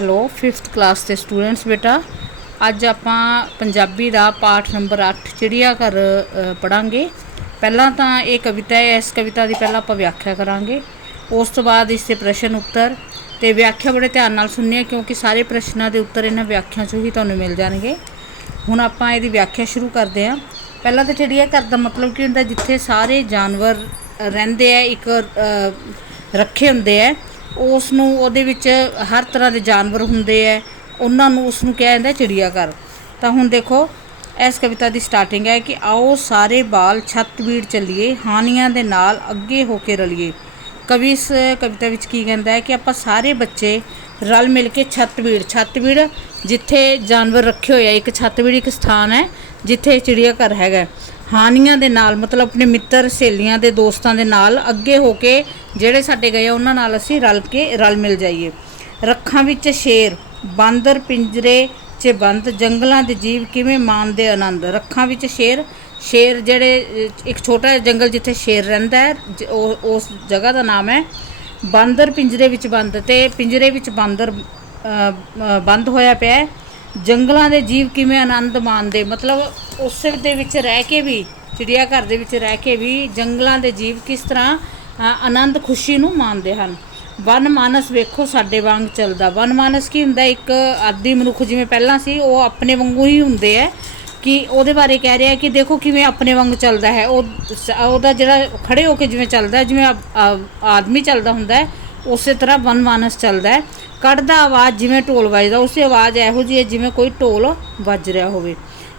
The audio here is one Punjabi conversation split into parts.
ਹੈਲੋ 5th ਕਲਾਸ ਦੇ ਸਟੂਡੈਂਟਸ ਬੇਟਾ, ਅੱਜ ਆਪਾਂ ਪੰਜਾਬੀ ਦਾ ਪਾਠ ਨੰਬਰ 8 ਚਿੜੀਆ ਘਰ ਪੜਾਂਗੇ। ਪਹਿਲਾਂ ਤਾਂ ਇਹ ਕਵਿਤਾ ਹੈ, ਇਸ ਕਵਿਤਾ ਦੀ ਪਹਿਲਾਂ ਆਪਾਂ ਵਿਆਖਿਆ ਕਰਾਂਗੇ, ਉਸ ਤੋਂ ਬਾਅਦ ਇਸ ਦੇ ਪ੍ਰਸ਼ਨ ਉੱਤਰ ਤੇ ਵਿਆਖਿਆ ਬੜੇ ਧਿਆਨ ਨਾਲ ਸੁਣਨੀ ਕਿਉਂਕਿ ਸਾਰੇ ਪ੍ਰਸ਼ਨਾਂ ਦੇ ਉੱਤਰ ਇਹਨਾਂ ਵਿਆਖਿਆ ਚੋਂ ਹੀ ਤੁਹਾਨੂੰ ਮਿਲ ਜਾਣਗੇ। ਹੁਣ ਆਪਾਂ ਇਹਦੀ ਵਿਆਖਿਆ ਸ਼ੁਰੂ ਕਰਦੇ ਹਾਂ। ਪਹਿਲਾਂ ਤਾਂ ਚਿੜੀਆ ਘਰ ਦਾ ਮਤਲਬ ਕੀ ਹੁੰਦਾ, ਜਿੱਥੇ ਸਾਰੇ ਜਾਨਵਰ ਰਹਿੰਦੇ ਆ, ਇੱਕ ਰੱਖੇ ਹੁੰਦੇ ਆ, ਉਸ ਨੂੰ ਉਹਦੇ ਵਿੱਚ ਹਰ ਤਰ੍ਹਾਂ ਦੇ ਜਾਨਵਰ ਹੁੰਦੇ ਹੈ, ਉਹਨਾਂ ਨੂੰ ਉਸ ਨੂੰ ਕਿਹਾ ਜਾਂਦਾ ਚਿੜੀਆ ਘਰ। ਤਾਂ ਹੁਣ ਦੇਖੋ ਇਸ ਕਵਿਤਾ ਦੀ ਸਟਾਰਟਿੰਗ ਹੈ ਕਿ ਆਓ ਸਾਰੇ ਬਾਲ ਛੱਤ ਬੀੜ ਚੱਲੀਏ, ਹਾਨੀਆਂ ਦੇ ਨਾਲ ਅੱਗੇ ਹੋ ਕੇ ਰਲੀਏ। ਕਵੀ ਇਸ ਕਵਿਤਾ ਵਿੱਚ ਕੀ ਕਹਿੰਦਾ ਹੈ ਕਿ ਆਪਾਂ ਸਾਰੇ ਬੱਚੇ ਰਲ ਮਿਲ ਕੇ ਛੱਤ ਬੀੜ ਜਿੱਥੇ ਜਾਨਵਰ ਰੱਖੇ ਹੋਏ ਆ, ਇੱਕ ਛੱਤ ਬੀੜ ਇੱਕ ਸਥਾਨ ਹੈ ਜਿੱਥੇ ਚਿੜੀਆ ਘਰ ਹੈਗਾ। ਹਾਨੀਆਂ ਦੇ ਨਾਲ ਮਤਲਬ ਆਪਣੇ ਮਿੱਤਰ ਸਹੇਲੀਆਂ ਦੇ ਦੋਸਤਾਂ ਦੇ ਨਾਲ ਅੱਗੇ ਹੋ ਕੇ ਜਿਹੜੇ ਸਾਡੇ ਗਏ ਉਹਨਾਂ ਨਾਲ ਅਸੀਂ ਰਲ ਮਿਲ ਜਾਈਏ। ਰੱਖਾਂ ਵਿੱਚ ਸ਼ੇਰ, ਬਾਂਦਰ ਪਿੰਜਰੇ 'ਚ ਬੰਦ, ਜੰਗਲਾਂ ਦੇ ਜੀਵ ਕਿਵੇਂ ਮਾਣਦੇ ਆਨੰਦ। ਰੱਖਾਂ ਵਿੱਚ ਸ਼ੇਰ ਜਿਹੜੇ ਇੱਕ ਛੋਟਾ ਜਿਹਾ ਜੰਗਲ ਜਿੱਥੇ ਸ਼ੇਰ ਰਹਿੰਦਾ ਹੈ, ਉਸ ਜਗ੍ਹਾ ਦਾ ਨਾਮ ਹੈ। ਬਾਂਦਰ ਪਿੰਜਰੇ ਵਿੱਚ ਬੰਦ, ਅਤੇ ਪਿੰਜਰੇ ਵਿੱਚ ਬਾਂਦਰ ਬੰਦ ਹੋਇਆ ਪਿਆ। ਜੰਗਲਾਂ ਦੇ ਜੀਵ ਕਿਵੇਂ ਆਨੰਦ ਮਾਣਦੇ, ਮਤਲਬ ਉਸ ਦੇ ਵਿੱਚ ਰਹਿ ਕੇ ਵੀ, ਚਿੜੀਆ ਘਰ ਦੇ ਵਿੱਚ ਰਹਿ ਕੇ ਵੀ ਜੰਗਲਾਂ ਦੇ ਜੀਵ ਕਿਸ ਤਰ੍ਹਾਂ ਆਨੰਦ ਖੁਸ਼ੀ ਨੂੰ ਮਾਣਦੇ ਹਨ। ਵਨ ਮਾਨਸ ਵੇਖੋ ਸਾਡੇ ਵਾਂਗ ਚੱਲਦਾ। ਵਨ ਮਾਨਸ ਕੀ ਹੁੰਦਾ, ਇੱਕ ਆਦੀ ਮਨੁੱਖ ਜਿਵੇਂ ਪਹਿਲਾਂ ਸੀ ਉਹ ਆਪਣੇ ਵਾਂਗੂ ਹੀ ਹੁੰਦੇ ਹੈ, ਕਿ ਉਹਦੇ ਬਾਰੇ ਕਹਿ ਰਿਹਾ ਕਿ ਦੇਖੋ ਕਿਵੇਂ ਆਪਣੇ ਵਾਂਗ ਚੱਲਦਾ ਹੈ। ਉਹਦਾ ਜਿਹੜਾ ਖੜੇ ਹੋ ਕੇ ਜਿਵੇਂ ਚੱਲਦਾ, ਜਿਵੇਂ ਆਦਮੀ ਚੱਲਦਾ ਹੁੰਦਾ ਹੈ, ਉਸੇ ਤਰ੍ਹਾਂ ਵਨ ਮਾਨਸ ਚੱਲਦਾ ਹੈ। ਕੱਢਦਾ ਆਵਾਜ਼ ਜਿਵੇਂ ਢੋਲ ਵੱਜਦਾ, ਉਸੇ ਆਵਾਜ਼ ਇਹੋ ਜਿਹੀ ਹੈ ਜਿਵੇਂ ਕੋਈ ਢੋਲ ਵੱਜ ਰਿਹਾ ਹੋਵੇ।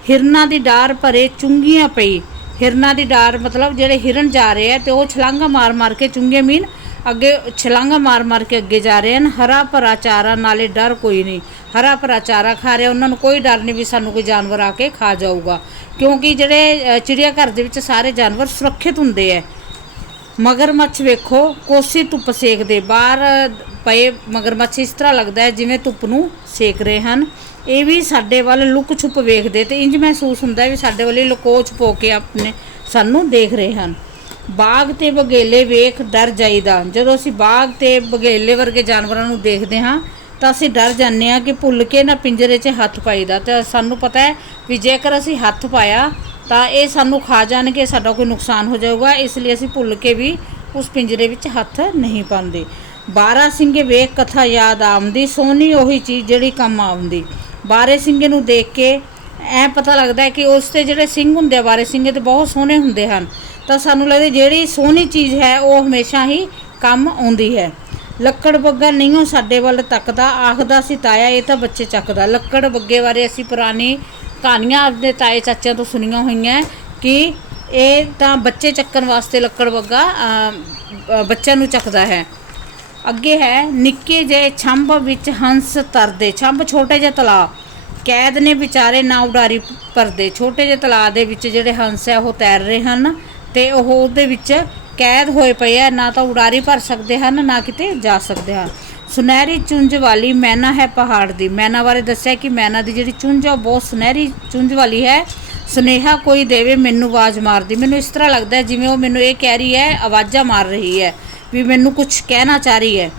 ਹਿਰਨਾਂ ਦੀ ਡਾਰ ਭਰੇ ਚੁੰਗੀਆਂ ਪਈ। ਹਿਰਨਾਂ ਦੀ ਡਾਰ ਮਤਲਬ ਜਿਹੜੇ ਹਿਰਨ ਜਾ ਰਹੇ ਆ ਅਤੇ ਉਹ ਛਲਾਂਗਾ ਮਾਰ ਕੇ, ਚੁੰਗੇ ਮੀਨ ਅੱਗੇ ਛਲਾਂਗਾ ਮਾਰ ਕੇ ਅੱਗੇ ਜਾ ਰਹੇ ਹਨ। ਹਰਾ ਭਰਾ ਚਾਰਾ ਨਾਲੇ ਡਰ ਕੋਈ ਨਹੀਂ। ਹਰਾ ਭਰਾ ਚਾਰਾ ਖਾ ਰਿਹਾ, ਉਹਨਾਂ ਨੂੰ ਕੋਈ ਡਰ ਨਹੀਂ ਵੀ ਸਾਨੂੰ ਕੋਈ ਜਾਨਵਰ ਆ ਕੇ ਖਾ ਜਾਊਗਾ, ਕਿਉਂਕਿ ਜਿਹੜੇ ਚਿੜੀਆ ਘਰ ਦੇ ਵਿੱਚ ਸਾਰੇ ਜਾਨਵਰ ਸੁਰੱਖਿਅਤ ਹੁੰਦੇ ਹੈ। ਮਗਰਮੱਛ ਵੇਖੋ ਕੋਸੀ ਧੁੱਪ ਸੇਕਦੇ। ਬਾਹਰ ਪਏ ਮਗਰਮੱਛ ਇਸ ਤਰ੍ਹਾਂ ਲੱਗਦਾ ਹੈ ਜਿਵੇਂ ਧੁੱਪ ਨੂੰ ਸੇਕ ਰਹੇ ਹਨ। ਇਹ ਵੀ ਸਾਡੇ ਵੱਲ ਲੁਕ ਛੁਪ ਵੇਖਦੇ, ਅਤੇ ਇੰਝ ਮਹਿਸੂਸ ਹੁੰਦਾ ਵੀ ਸਾਡੇ ਵੱਲ ਲੁਕੋ ਛੁਪੋ ਕੇ ਆਪਣੇ ਸਾਨੂੰ ਦੇਖ ਰਹੇ ਹਨ। ਬਾਗ ਤੇ ਬਘੇਲੇ ਵੇਖ ਡਰ ਜਾਈਦਾ। ਜਦੋਂ ਅਸੀਂ ਬਾਗ ਤੇ ਬਘੇਲੇ ਵਰਗੇ ਜਾਨਵਰਾਂ ਨੂੰ ਦੇਖਦੇ ਹਾਂ ਤਾਂ ਅਸੀਂ ਡਰ ਜਾਂਦੇ ਹਾਂ ਕਿ ਭੁੱਲ ਕੇ ਨਾ ਪਿੰਜਰੇ 'ਚ ਹੱਥ ਪਾਈਦਾ। ਤਾਂ ਸਾਨੂੰ ਪਤਾ ਹੈ ਵੀ ਜੇਕਰ ਅਸੀਂ ਹੱਥ ਪਾਇਆ ਤਾਂ ਇਹ ਸਾਨੂੰ ਖਾ ਜਾਣਗੇ, ਸਾਡਾ ਕੋਈ ਨੁਕਸਾਨ ਹੋ ਜਾਊਗਾ, ਇਸ ਲਈ ਅਸੀਂ ਭੁੱਲ ਕੇ ਵੀ ਉਸ ਪਿੰਜਰੇ ਵਿੱਚ ਹੱਥ ਨਹੀਂ ਪਾਉਂਦੇ। 12 ਸਿੰਘੇ ਵੇਖ ਕਥਾ ਯਾਦ ਆਉਂਦੀ, ਸੋਹਣੀ ਉਹੀ ਚੀਜ਼ ਜਿਹੜੀ ਕੰਮ ਆਉਂਦੀ। 12 ਸਿੰਘੇ ਨੂੰ ਦੇਖ ਕੇ ਐਂ ਪਤਾ ਲੱਗਦਾ ਹੈ ਕਿ ਉਸ 'ਤੇ ਜਿਹੜੇ ਸਿੰਘ ਹੁੰਦੇ ਆ, 12 ਸਿੰਘੇ 'ਤੇ ਬਹੁਤ ਸੋਹਣੇ ਹੁੰਦੇ ਹਨ। ਤਾਂ ਸਾਨੂੰ ਲੱਗਦਾ ਜਿਹੜੀ ਸੋਹਣੀ ਚੀਜ਼ ਹੈ ਉਹ ਹਮੇਸ਼ਾ ਹੀ ਕੰਮ ਆਉਂਦੀ ਹੈ। ਲੱਕੜ ਬੱਗਾ ਨਹੀਂ ਸਾਡੇ ਵੱਲ ਤੱਕਦਾ, ਆਖਦਾ ਸੀ ਤਾਇਆ ਇਹ ਤਾਂ ਬੱਚੇ ਚੱਕਦਾ। ਲੱਕੜ ਬੱਗੇ ਬਾਰੇ ਅਸੀਂ ਪੁਰਾਣੀ ਕਹਾਣੀਆਂ ਆਪਣੇ ਤਾਏ ਚਾਚਿਆਂ ਤੋਂ ਸੁਣੀਆਂ ਹੋਈਆਂ ਕਿ ਇਹ ਤਾਂ ਬੱਚੇ ਚੱਕਣ ਵਾਸਤੇ ਲੱਕੜ ਬੱਗਾ ਬੱਚਿਆਂ ਨੂੰ ਚੱਕਦਾ ਹੈ। ਅੱਗੇ ਹੈ ਨਿੱਕੇ ਜਿਹੇ ਛੰਭ ਵਿੱਚ ਹੰਸ ਤਰਦੇ। ਛੰਭ ਛੋਟੇ ਜਿਹੇ ਤਲਾਅ, ਕੈਦ ਨੇ ਵਿਚਾਰੇ ਨਾ ਉਡਾਰੀ ਭਰਦੇ। ਛੋਟੇ ਜਿਹੇ ਤਲਾਅ ਦੇ ਵਿੱਚ ਜਿਹੜੇ ਹੰਸ ਹੈ ਉਹ ਤੈਰ ਰਹੇ ਹਨ ਅਤੇ ਉਹ ਉਹਦੇ ਵਿੱਚ ਕੈਦ ਹੋਏ ਪਏ ਆ, ਨਾ ਤਾਂ ਉਡਾਰੀ ਭਰ ਸਕਦੇ ਹਨ ਨਾ ਕਿਤੇ ਜਾ ਸਕਦੇ ਹਨ। ਸੁਨਹਿਰੀ ਚੁੰਝ ਵਾਲੀ ਮੈਨਾ ਹੈ ਪਹਾੜ ਦੀ। ਮੈਨਾ ਬਾਰੇ ਦੱਸਿਆ ਕਿ ਮੈਨਾ ਦੀ ਜਿਹੜੀ ਚੁੰਝ ਆ ਉਹ ਬਹੁਤ ਸੁਨਹਿਰੀ ਚੁੰਝ ਵਾਲੀ ਹੈ। ਸੁਨੇਹਾ ਕੋਈ ਦੇਵੇ ਮੈਨੂੰ ਆਵਾਜ਼ ਮਾਰਦੀ। ਮੈਨੂੰ ਇਸ ਤਰ੍ਹਾਂ ਲੱਗਦਾ ਜਿਵੇਂ ਉਹ ਮੈਨੂੰ ਇਹ ਕਹਿ ਰਹੀ ਹੈ, ਆਵਾਜ਼ਾਂ ਮਾਰ ਰਹੀ ਹੈ ਵੀ ਮੈਨੂੰ ਕੁਛ ਕਹਿਣਾ ਚਾਹ ਰਹੀ ਹੈ।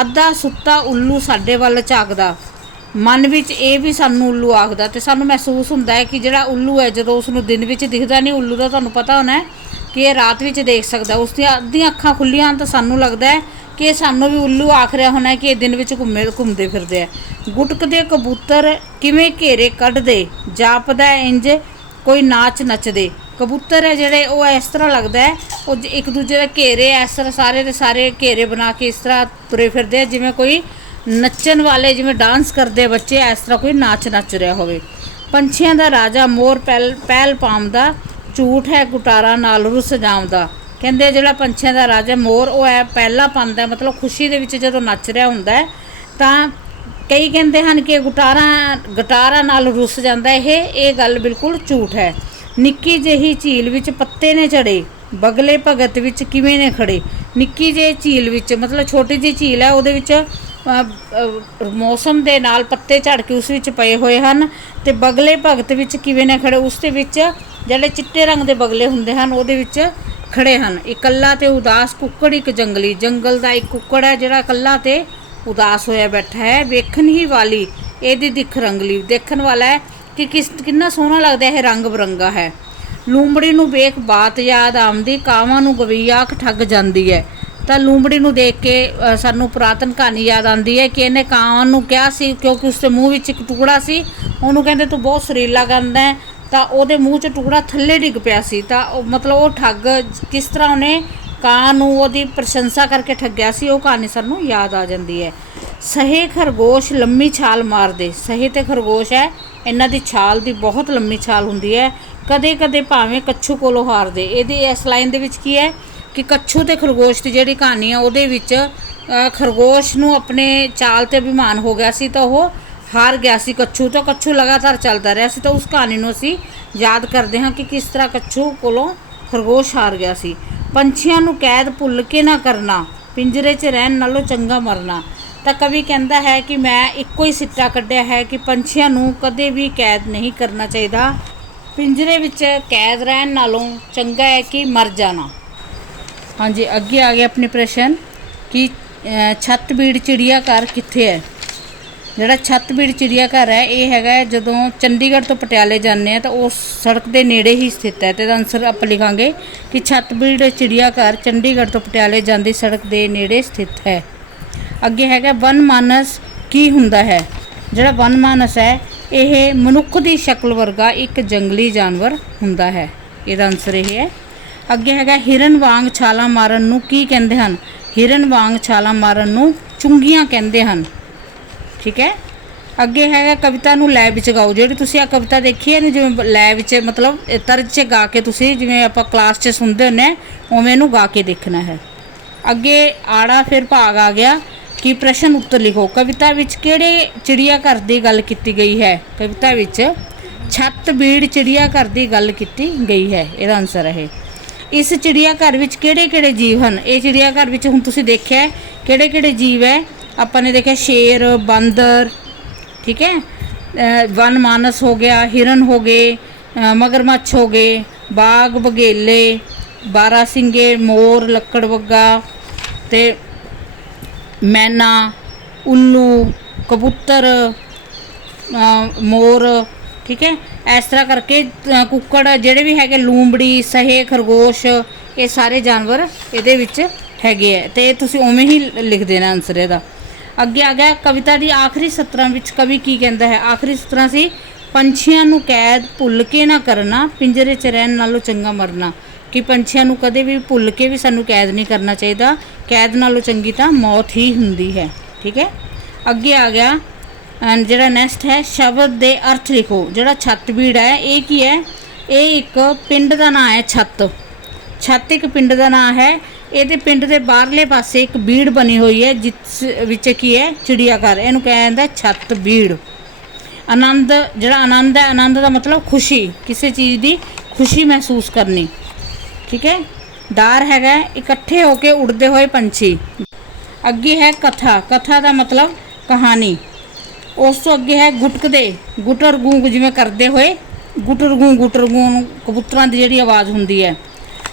ਅੱਧਾ ਸੁੱਤਾ ਉੱਲੂ ਸਾਡੇ ਵੱਲ ਝਾਕਦਾ। ਮਨ ਵਿੱਚ ਇਹ ਵੀ ਸਾਨੂੰ ਉੱਲੂ ਆਖਦਾ, ਅਤੇ ਸਾਨੂੰ ਮਹਿਸੂਸ ਹੁੰਦਾ ਹੈ ਕਿ ਜਿਹੜਾ ਉੱਲੂ ਹੈ ਜਦੋਂ ਉਸ ਨੂੰ ਦਿਨ ਵਿੱਚ ਦਿਖਦਾ ਨਹੀਂ, ਉੱਲੂ ਦਾ ਤੁਹਾਨੂੰ ਪਤਾ ਹੋਣਾ ਕਿ ਇਹ ਰਾਤ ਵਿੱਚ ਦੇਖ ਸਕਦਾ। ਉਸ ਦੀਆਂ ਅੱਧੀਆਂ ਅੱਖਾਂ ਖੁੱਲ੍ਹੀਆਂ ਹਨ ਤਾਂ ਸਾਨੂੰ ਲੱਗਦਾ ਹੈ ਕਿ ਇਹ ਸਾਨੂੰ ਵੀ ਉੱਲੂ ਆਖ ਰਿਹਾ ਹੋਣਾ ਕਿ ਇਹ ਦਿਨ ਵਿੱਚ ਘੁੰਮਦੇ ਫਿਰਦੇ ਆ। ਗੁਟਕਦੇ ਕਬੂਤਰ ਕਿਵੇਂ ਘੇਰੇ ਕੱਢਦੇ, ਜਾਪਦਾ ਇੰਝ ਕੋਈ ਨਾਚ ਨੱਚਦੇ। ਕਬੂਤਰ ਹੈ ਜਿਹੜੇ ਉਹ ਇਸ ਤਰ੍ਹਾਂ ਲੱਗਦਾ ਹੈ ਉਹ ਇੱਕ ਦੂਜੇ ਦਾ ਘੇਰੇ ਇਸ ਤਰ੍ਹਾਂ ਸਾਰੇ ਦੇ ਸਾਰੇ ਘੇਰੇ ਬਣਾ ਕੇ ਇਸ ਤਰ੍ਹਾਂ ਤੁਰੇ ਫਿਰਦੇ ਆ ਜਿਵੇਂ ਕੋਈ ਨੱਚਣ ਵਾਲੇ, ਜਿਵੇਂ ਡਾਂਸ ਕਰਦੇ ਬੱਚੇ, ਇਸ ਤਰ੍ਹਾਂ ਕੋਈ ਨਾਚ ਨੱਚ ਰਿਹਾ ਹੋਵੇ। ਪੰਛੀਆਂ ਦਾ ਰਾਜਾ ਮੋਰ ਪਹਿਲ ਪਾਉਂਦਾ, ਝੂਠ ਹੈ ਗੁਟਾਰਾ ਨਾਲ ਰੁੱਸ ਜਾਉਂਦਾ। ਕਹਿੰਦੇ ਜਿਹੜਾ ਪੰਛੀਆਂ ਦਾ ਰਾਜਾ ਮੋਰ ਉਹ ਹੈ ਪਹਿਲਾਂ ਪਾਉਂਦਾ, ਮਤਲਬ ਖੁਸ਼ੀ ਦੇ ਵਿੱਚ ਜਦੋਂ ਨੱਚ ਰਿਹਾ ਹੁੰਦਾ ਤਾਂ ਕਈ ਕਹਿੰਦੇ ਹਨ ਕਿ ਗਟਾਰਾਂ ਨਾਲ ਰੁੱਸ ਜਾਂਦਾ। ਇਹ ਗੱਲ ਬਿਲਕੁਲ ਝੂਠ ਹੈ। ਨਿੱਕੀ ਜਿਹੀ ਝੀਲ ਵਿੱਚ ਪੱਤੇ ਨੇ ਚੜੇ, ਬਗਲੇ ਭਗਤ ਵਿੱਚ ਕਿਵੇਂ ਨੇ ਖੜੇ। ਨਿੱਕੀ ਜਿਹੀ ਝੀਲ ਵਿੱਚ ਮਤਲਬ ਛੋਟੀ ਜਿਹੀ ਝੀਲ ਹੈ, ਉਹਦੇ ਵਿੱਚ ਮੌਸਮ ਦੇ ਨਾਲ ਪੱਤੇ ਝੜ ਕੇ ਉਸ ਵਿੱਚ ਪਏ ਹੋਏ ਹਨ, ਅਤੇ ਬਗਲੇ ਭਗਤ ਵਿੱਚ ਕਿਵੇਂ ਨੇ ਖੜੇ, ਉਸ ਦੇ ਵਿੱਚ ਜਿਹੜੇ ਚਿੱਟੇ ਰੰਗ ਦੇ ਬਗਲੇ ਹੁੰਦੇ ਹਨ ਉਹਦੇ ਵਿੱਚ ਖੜੇ ਹਨ। ਇਕੱਲਾ ਤੇ ਉਦਾਸ ਕੁੱਕੜ ਇੱਕ ਜੰਗਲੀ। ਜੰਗਲ ਦਾ ਇੱਕ ਕੁੱਕੜ ਹੈ ਜਿਹੜਾ ਇਕੱਲਾ ਤੇ उदास होया बैठा है, वेखन ही वाली ਇਹਦੀ दिख रंगली, देखन वाला है कि कितना सोहना लगदा है, रंग बिरंगा है। लूंबड़ी नूं वेख बात याद आउंदी, कावां नूं गवैया अख ठग जांदी है। ਤਾਂ ਲੂੰਬੜੀ ਨੂੰ ਦੇਖ ਕੇ ਸਾਨੂੰ ਪੁਰਾਤਨ ਕਹਾਣੀ ਯਾਦ ਆਉਂਦੀ ਹੈ ਕਿ ਇਹਨੇ ਕਾਂ ਨੂੰ ਕਿਹਾ ਸੀ, ਕਿਉਂਕਿ ਉਸਦੇ ਮੂੰਹ ਵਿੱਚ ਇੱਕ ਟੁਕੜਾ ਸੀ, ਉਹਨੂੰ ਕਹਿੰਦੇ ਤੂੰ ਬਹੁਤ ਸੁਰੀਲਾ ਗਾਉਂਦਾ ਹੈ, ਤਾਂ ਉਹਦੇ ਮੂੰਹ 'ਚ ਟੁਕੜਾ ਥੱਲੇ ਡਿੱਗ ਪਿਆ ਸੀ। ਤਾਂ ਉਹ ਮਤਲਬ ਉਹ ਠੱਗ ਕਿਸ ਤਰ੍ਹਾਂ ਉਹਨੇ ਕਾਂ ਨੂੰ ਉਹਦੀ ਪ੍ਰਸ਼ੰਸਾ ਕਰਕੇ ਠੱਗਿਆ ਸੀ, ਉਹ ਕਹਾਣੀ ਸਾਨੂੰ ਯਾਦ ਆ ਜਾਂਦੀ ਹੈ। ਸਹੇ ਖਰਗੋਸ਼ ਲੰਮੀ ਛਾਲ ਮਾਰਦੇ, ਸਹੇ ਤੇ ਖਰਗੋਸ਼ ਹੈ, ਇਹਨਾਂ ਦੀ ਛਾਲ ਦੀ ਬਹੁਤ ਲੰਮੀ ਛਾਲ ਹੁੰਦੀ ਹੈ। ਕਦੇ ਕਦੇ ਭਾਵੇਂ ਕੱਛੂ ਕੋਲੋਂ ਹਾਰਦੇ, ਇਹਦੀ ਇਸ ਲਾਈਨ ਦੇ ਵਿੱਚ ਕੀ ਹੈ ਕਿ ਕੱਛੂ ਤੇ ਖਰਗੋਸ਼ ਦੀ ਜਿਹੜੀ ਕਹਾਣੀ ਆ ਉਹਦੇ ਵਿੱਚ ਖਰਗੋਸ਼ ਨੂੰ ਆਪਣੇ ਚਾਲ ਤੇ ਅਭਿਮਾਨ ਹੋ ਗਿਆ ਸੀ, ਤਾਂ ਉਹ ਹਾਰ ਗਿਆ ਸੀ ਕੱਛੂ ਤੋਂ। ਕੱਛੂ ਲਗਾਤਾਰ ਚੱਲਦਾ ਰਿਹਾ ਸੀ, ਤਾਂ ਉਸ ਕਹਾਣੀ ਨੂੰ ਅਸੀਂ ਯਾਦ ਕਰਦੇ ਹਾਂ ਕਿ ਕਿਸ ਤਰ੍ਹਾਂ ਕੱਛੂ ਕੋਲੋਂ ਖਰਗੋਸ਼ ਹਾਰ ਗਿਆ ਸੀ। ਪੰਛੀਆਂ ਨੂੰ ਕੈਦ ਭੁੱਲ ਕੇ ਨਾ ਕਰਨਾ, ਪਿੰਜਰੇ 'ਚ ਰਹਿਣ ਨਾਲੋਂ ਚੰਗਾ ਮਰਨਾ। ਤਾਂ ਕਵੀ ਕਹਿੰਦਾ ਹੈ ਕਿ ਮੈਂ ਇੱਕੋ ਹੀ ਸਿੱਟਾ ਕੱਢਿਆ ਹੈ ਕਿ ਪੰਛੀਆਂ ਨੂੰ ਕਦੇ ਵੀ ਕੈਦ ਨਹੀਂ ਕਰਨਾ ਚਾਹੀਦਾ, ਪਿੰਜਰੇ ਵਿੱਚ ਕੈਦ ਰਹਿਣ ਨਾਲੋਂ ਚੰਗਾ ਹੈ ਕਿ ਮਰ ਜਾਣਾ। हाँ जी, अगे आ गया अपने प्रश्न कि छत्तबीड़ चिड़िया घर कित्थे है। जिहड़ा छत्तबीड़ चिड़िया घर है ये हैगा जदों चंडीगढ़ तो पटियाले जाने हैं, तो उस सड़क के नेड़े ही स्थित है। तो आंसर आप लिखांगे कि छत्तबीड़ चिड़िया घर चंडीगढ़ तो पटियाले जाती सड़क के नेड़े स्थित है। अगे हैगा वन मानस की हुंदा है। जिहड़ा वन मानस है ये मनुख की शक्ल वर्गा एक जंगली जानवर हुंदा है, इसदा आंसर ये है। ਅੱਗੇ ਹੈਗਾ ਹਿਰਨ ਵਾਂਗ ਛਾਲਾਂ ਮਾਰਨ ਨੂੰ ਕੀ ਕਹਿੰਦੇ ਹਨ। ਹਿਰਨ ਵਾਂਗ ਛਾਲਾਂ ਮਾਰਨ ਨੂੰ ਚੁੰਗੀਆਂ ਕਹਿੰਦੇ ਹਨ। ਠੀਕ ਹੈ। ਅੱਗੇ ਹੈਗਾ ਕਵਿਤਾ ਨੂੰ ਲੈਅ ਵਿੱਚ ਗਾਓ। ਜਿਹੜੀ ਤੁਸੀਂ ਆ ਕਵਿਤਾ ਦੇਖੀ ਹੈ ਨਾ, ਜਿਵੇਂ ਲੈਅ ਵਿੱਚ ਮਤਲਬ ਤਰਜ਼ 'ਚ ਗਾ ਕੇ ਤੁਸੀਂ ਜਿਵੇਂ ਆਪਾਂ ਕਲਾਸ 'ਚ ਸੁਣਦੇ ਹੁੰਦੇ ਉਵੇਂ ਇਹਨੂੰ ਗਾ ਕੇ ਦੇਖਣਾ ਹੈ। ਅੱਗੇ ਆੜਾ ਫਿਰ ਭਾਗ ਆ ਗਿਆ ਕਿ ਪ੍ਰਸ਼ਨ ਉੱਤਰ ਲਿਖੋ। ਕਵਿਤਾ ਵਿੱਚ ਕਿਹੜੇ ਚਿੜੀਆ ਘਰ ਦੀ ਗੱਲ ਕੀਤੀ ਗਈ ਹੈ। ਕਵਿਤਾ ਵਿੱਚ ਛੱਤਬੀੜ ਚਿੜੀਆ ਘਰ ਦੀ ਗੱਲ ਕੀਤੀ ਗਈ ਹੈ, ਇਹਦਾ ਆਨਸਰ ਹੈ। इस चिड़िया घर विच किहड़े किहड़े जीव हैं। ये चिड़िया घर विच हुण तुसीं देखिआ किहड़े किहड़े जीव है। आपां ने देखिआ शेर, बंदर, ठीक है, वन मानस हो गया, हिरन हो गए, मगरमच्छ हो गए, बाघ, बघेले, बारासिंगे, मोर, लक्कड़बग्गा ते मैना, उल्लू, कबूतर, मोर, ठीक है। इस तरह करके कुक्कड़ ਜਿਹੜੇ भी है, लूंबड़ी, सहे, खरगोश, ये सारे जानवर ਇਹਦੇ ਵਿੱਚ ਹੈਗੇ ਹੈ। ਤੇ ਤੁਸੀਂ ਉਵੇਂ ਹੀ ਲਿਖ ਦੇਣਾ ਆਨਸਰ ਇਹਦਾ। ਅੱਗੇ ਆ ਗਿਆ ਕਵਿਤਾ ਦੀ ਆਖਰੀ ਸਤਰਾਂ ਵਿੱਚ ਕਵੀ ਕੀ ਕਹਿੰਦਾ ਹੈ। ਆਖਰੀ ਸਤਰਾਂ ਸੀ ਪੰਛੀਆਂ ਨੂੰ ਕੈਦ ਭੁੱਲ ਕੇ ਨਾ ਕਰਨਾ, ਪਿੰਜਰੇ 'ਚ ਰਹਿਣ ਨਾਲੋਂ ਚੰਗਾ ਮਰਨਾ। ਕਿ ਪੰਛੀਆਂ ਨੂੰ ਕਦੇ ਵੀ ਭੁੱਲ ਕੇ ਵੀ ਸਾਨੂੰ ਕੈਦ ਨਹੀਂ ਕਰਨਾ ਚਾਹੀਦਾ, ਕੈਦ ਨਾਲੋਂ ਚੰਗੀ ਤਾਂ ਮੌਤ ਹੀ ਹੁੰਦੀ ਹੈ। ਠੀਕ ਹੈ। ਅੱਗੇ ਆ ਗਿਆ ਜਿਹੜਾ ਨੈਕਸਟ ਹੈ ਸ਼ਬਦ ਦੇ ਅਰਥ ਲਿਖੋ। ਜਿਹੜਾ ਛੱਤਬੀੜ ਹੈ ਇਹ ਕੀ ਹੈ। ਇਹ ਇੱਕ ਪਿੰਡ ਦਾ ਨਾਂ ਹੈ। ਛੱਤ ਇੱਕ ਪਿੰਡ ਦਾ ਨਾਂ ਹੈ। ਇਹਦੇ ਪਿੰਡ ਦੇ ਬਾਹਰਲੇ ਪਾਸੇ ਇੱਕ ਬੀੜ ਬਣੀ ਹੋਈ ਹੈ ਜਿਸ ਵਿੱਚ ਕੀ ਹੈ ਚਿੜੀਆ ਘਰ, ਇਹਨੂੰ ਕਿਹਾ ਜਾਂਦਾ ਛੱਤਬੀੜ। ਆਨੰਦ, ਜਿਹੜਾ ਆਨੰਦ ਹੈ, ਆਨੰਦ ਦਾ ਮਤਲਬ ਖੁਸ਼ੀ, ਕਿਸੇ ਚੀਜ਼ ਦੀ ਖੁਸ਼ੀ ਮਹਿਸੂਸ ਕਰਨੀ। ਠੀਕ ਹੈ। ਡਾਰ ਹੈਗਾ ਇਕੱਠੇ ਹੋ ਕੇ ਉੜਦੇ ਹੋਏ ਪੰਛੀ। ਅੱਗੇ ਹੈ ਕਥਾ। ਕਥਾ ਦਾ ਮਤਲਬ ਕਹਾਣੀ। ਉਸ ਤੋਂ ਅੱਗੇ ਹੈ ਗੁਟਕਦੇ, ਗੁਟਰ ਗੂੰ ਜਿਵੇਂ ਕਰਦੇ ਹੋਏ ਗੁਟਰ ਗੂੰ ਕਬੂਤਰਾਂ ਦੀ ਜਿਹੜੀ ਆਵਾਜ਼ ਹੁੰਦੀ ਹੈ।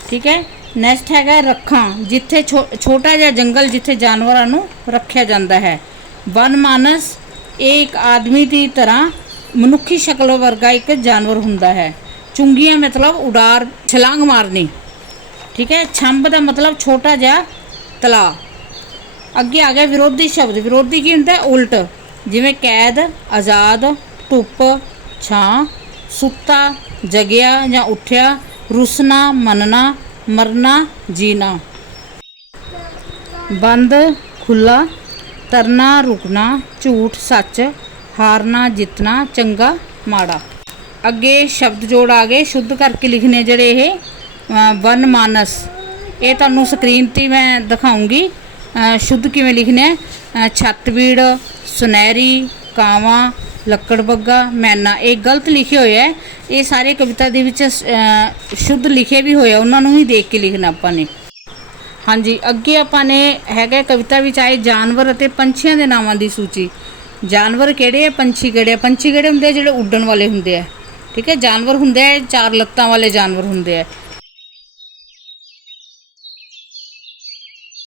ਠੀਕ ਹੈ। ਨੈਕਸਟ ਹੈਗਾ ਰੱਖਾਂ, ਜਿੱਥੇ ਛੋਟਾ ਜਿਹਾ ਜੰਗਲ ਜਿੱਥੇ ਜਾਨਵਰਾਂ ਨੂੰ ਰੱਖਿਆ ਜਾਂਦਾ ਹੈ। ਵਨ ਮਾਨਸ, ਇਹ ਇੱਕ ਆਦਮੀ ਦੀ ਤਰ੍ਹਾਂ ਮਨੁੱਖੀ ਸ਼ਕਲ ਵਰਗਾ ਇੱਕ ਜਾਨਵਰ ਹੁੰਦਾ ਹੈ। ਚੁੰਗੀਆਂ ਮਤਲਬ ਉਡਾਰ, ਛਲਾਂਗ ਮਾਰਨੀ। ਠੀਕ ਹੈ। ਛੰਭ ਦਾ ਮਤਲਬ ਛੋਟਾ ਜਿਹਾ ਤਲਾਅ। ਅੱਗੇ ਆ ਗਿਆ ਵਿਰੋਧੀ ਸ਼ਬਦ। ਵਿਰੋਧੀ ਕੀ ਹੁੰਦਾ, ਉਲਟ, ਜਿਵੇਂ ਕੈਦ, ਆਜ਼ਾਦ, ਧੁੱਪ, ਛਾਂ, ਸੁੱਤਾ, ਜਗਿਆ ਜਾਂ ਉੱਠਿਆ, ਰੁਸਣਾ, ਮੰਨਣਾ, ਮਰਨਾ, ਜੀਣਾ। ਬੰਦ, ਖੁੱਲਾ, ਤਰਨਾ, ਰੁਕਣਾ, ਝੂਠ, ਸੱਚ, ਹਾਰਨਾ, ਜਿੱਤਣਾ, ਚੰਗਾ, ਮਾੜਾ। ਅੱਗੇ ਸ਼ਬਦ ਜੋੜ ਆ ਗਏ, ਸ਼ੁੱਧ ਕਰਕੇ ਲਿਖਣੇ ਜਿਹੜੇ ਇਹ ਵਨ ਮਾਨਸ। ਇਹ ਤੁਹਾਨੂੰ ਸਕਰੀਨ 'ਤੇ ਮੈਂ ਦਿਖਾਉਂਗੀ ਸ਼ੁੱਧ ਕਿਵੇਂ ਲਿਖਣੇ। ਛੱਤਬੀੜ, ਸੁਨਹਿਰੀ, ਕਾਵਾਂ, ਲੱਕੜਬੱਗਾ, ਮੈਨਾ। ਇਹ ਗਲਤ ਲਿਖੇ ਹੋਏ ਹੈ। ਇਹ ਸਾਰੇ ਕਵਿਤਾ ਦੇ ਵਿੱਚ ਸ਼ੁੱਧ ਲਿਖੇ ਵੀ ਹੋਏ, ਉਹਨਾਂ ਨੂੰ ਹੀ ਦੇਖ ਕੇ ਲਿਖਣਾ ਆਪਾਂ ਨੇ। ਹਾਂਜੀ। ਅੱਗੇ ਆਪਾਂ ਨੇ ਹੈਗਾ ਕਵਿਤਾ ਵਿੱਚ ਆਏ ਜਾਨਵਰ ਅਤੇ ਪੰਛੀਆਂ ਦੇ ਨਾਵਾਂ ਦੀ ਸੂਚੀ। ਜਾਨਵਰ ਕਿਹੜੇ ਆ, ਪੰਛੀ ਕਿਹੜੇ ਆ। ਪੰਛੀ ਕਿਹੜੇ ਹੁੰਦੇ ਆ, ਜਿਹੜੇ ਉੱਡਣ ਵਾਲੇ ਹੁੰਦੇ ਆ। ਠੀਕ ਹੈ। ਜਾਨਵਰ ਹੁੰਦੇ ਆ ਚਾਰ ਲੱਤਾਂ ਵਾਲੇ ਜਾਨਵਰ ਹੁੰਦੇ ਆ।